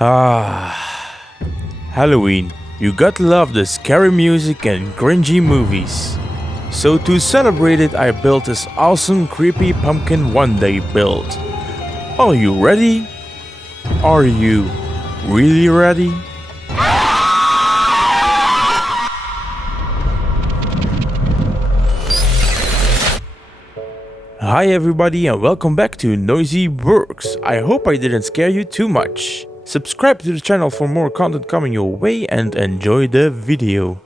Ah, Halloween. You gotta love the scary music and cringy movies. So to celebrate it, I built this awesome creepy pumpkin one-day build. Are you ready? Are you really ready? Hi everybody and welcome back to Noizie Works. I hope I didn't scare you too much. Subscribe to the channel for more content coming your way and enjoy the video.